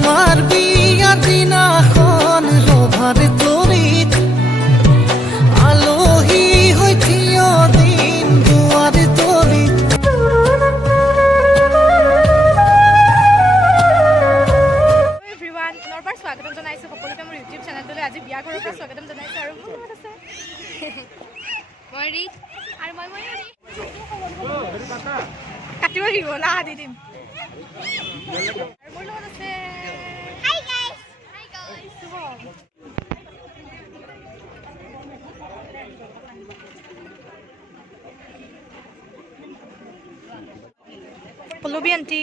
তোমাৰ বিয়াৰ দিনাখন ৰভাৰ তৰিত আলহী হৈ থিয় দিন দুৱাৰ তৰিত। এভৰিৱান, পুনৰবাৰ স্বাগতম জনাইছোঁ সকলোকে মোৰ ইউটিউব চেনেলটোলৈ। আজি বিয়া ঘৰৰ পৰা স্বাগতম জনাইছোঁ আৰু মোৰ লগত আছে ময়ূৰী আৰু মই ময়ূৰী। কাটিব লাগিব না দি দিম। আৰু মোৰ লগত আছে পল্লৱী আণ্টি,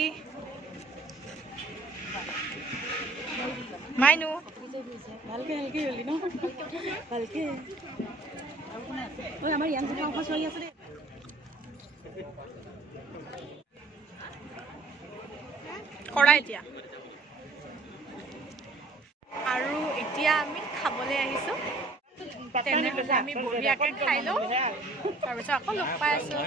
মাইনু। ভালকে ভালকে হলি ন ভালকে ঐ আমাৰ ইয়ান জনা অফাৰ চলি আছে দে। কৰা এতিয়া। আৰু এতিয়া আমি খাবলৈ আহিছোঁ। তেনেহ'লে আমি বঢ়িয়াকৈ খাই লওঁ, তাৰপিছত আকৌ লগ পাই আছোঁ।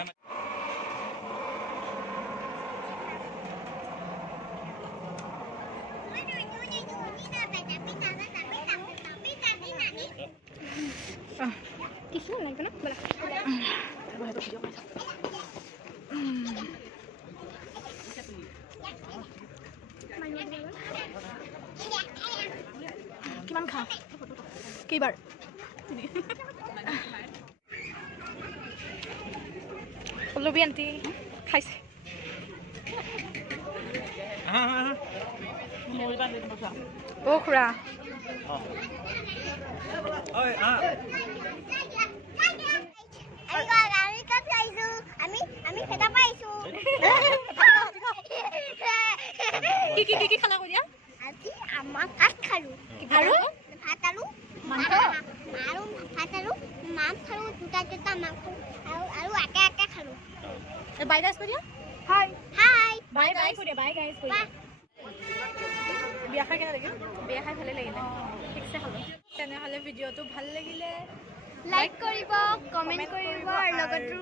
কিছু লাগবে না কিমান খাওঁ কেইবাৰ পল্লৱী আণ্টি খাইছে। অ' খুৰা কি কি কি কি খানা কৰি দিয়া? আজি আমাৰ কাঠ খালোঁ আৰু ভাত আৰু মাংস আৰু ভাত আৰু মাছ খালোঁ, দুটা মাংস আৰু একে একে খালোঁ। বাই গাইজ কৰি দিয়া। হাই হাই বাই গাইজ কৰি দিয়া। বাই গাইজ কৰি দিয়া। বিয়া খাই কেনে লাগিল? বিয়া খাই ভালে লাগিলে, ঠিকছে খালোঁ। তেনেহ'লে ভিডিঅ'টো ভাল লাগিলে লাইক কৰিব, কমেণ্ট কৰিব আৰু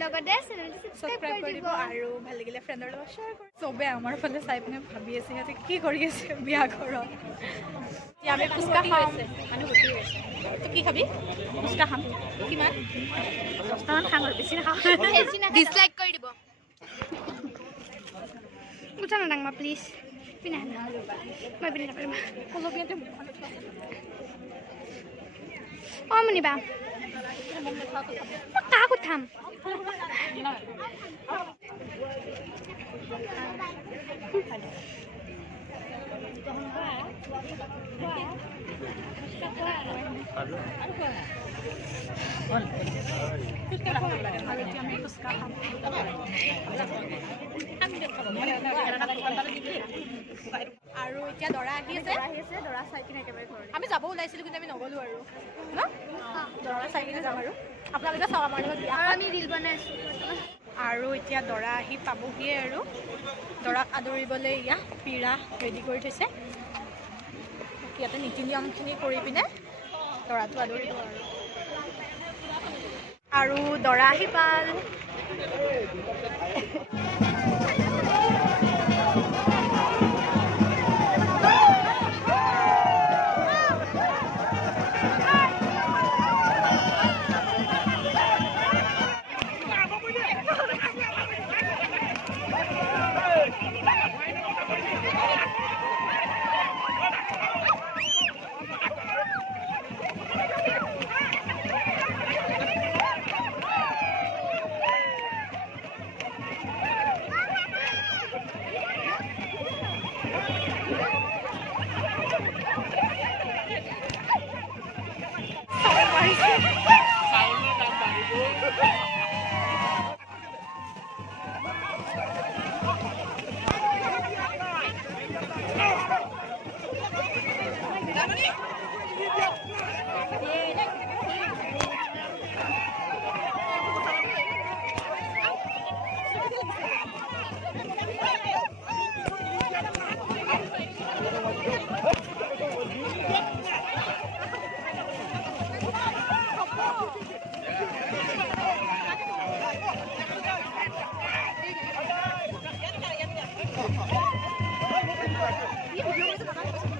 লগতে চেনেলটো ছাবস্ক্ৰাইব কৰি দিব আৰু ভাল লাগিলে ফ্ৰেণ্ডৰ লগত শ্বেয়াৰ কৰিব। চবে আমাৰ ফালে চাই পিনে ভাবি আছে সিহঁতে কি কৰি আছে বিয়া ঘৰত। এতিয়া আমি ফুচকা খাম। তই কি খাবি? ফুচকা খাম। কিমান? 10 টামান খাম আৰু বেছি নাখাওঁ। ডিছলাইক কৰি দিব। উঠা নাদাংমা প্লিজ। পিনা মই পিনে নাপাৰিম। পল্লৱীহঁতে অঁ মনিবা কাক উঠাম? আৰু এতিয়া দৰা আহি আছে। দৰা চাই কিনে একেবাৰে ঘৰলৈ আমি যাব ওলাইছিলোঁ, কিন্তু আমি নগ'লোঁ আৰু ন। দৰা চাই কিনে যাম আৰু আপোনালোকে চাওক আমাৰ লগত বিয়া। আমি ৰিল বনাই আছোঁ। আৰু এতিয়া দৰা আহি পাবহিয়ে আৰু দৰাক আদৰিবলৈ ইয়া পিৰা ৰেডি কৰি থৈছে। ইয়াতে নীতি নিয়মখিনি কৰি পিনে দৰাটো আদৰিব আৰু দৰা আহি পাল। আপলোড কৰিছোঁ